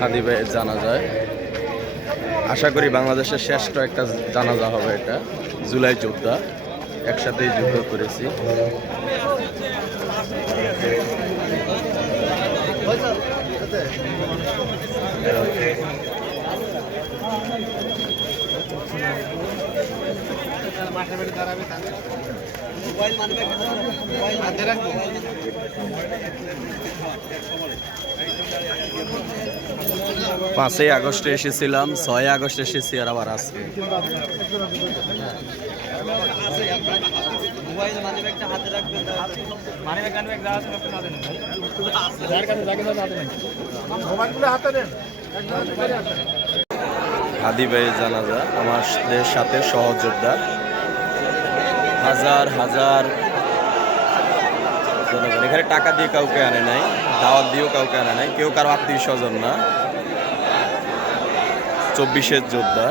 হাদি ভাইয়ের জানাজায় আশা করি বাংলাদেশের শ্রেষ্ঠ একটা জানাজা হবে এটা। জুলাই যোদ্ধা, একসাথেই যুদ্ধ করেছি। পাঁচই আগস্টে এসেছিলাম, 6 আগস্ট এসেছি, আর আবার আজকে। হাদি ভাইয়ের জানাজা, আমাদের সাথে সহযোদ্ধা হাজার হাজার জনগণ। এখানে টাকা দিয়ে কাউকে আনে নাই, দাওয়াত দিয়েও কাউকে আনে নাই, কেউ কারো আত্মীয় স্বজন না। 24-এর যোদ্ধা।